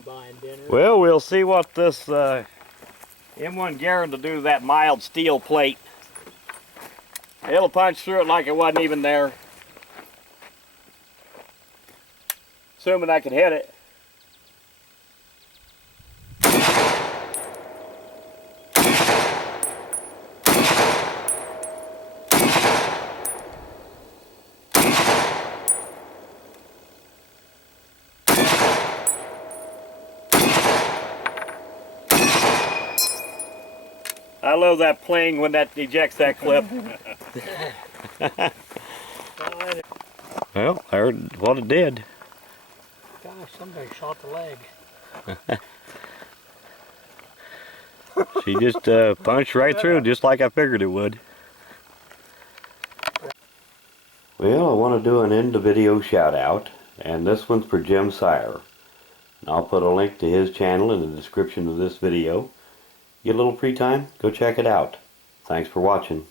buying dinner. Well, we'll see what this M1 Garand will do to that mild steel plate. It'll punch through it like it wasn't even there. Assuming I can hit it. I love that pling when that ejects that clip. Well, I heard what it did. Gosh, somebody shot the leg. She just punched right through, just like I figured it would. Well, I want to do an end of video shout out, and this one's for Jim Cyr. I'll put a link to his channel in the description of this video. Get a little free time, go check it out. Thanks for watching.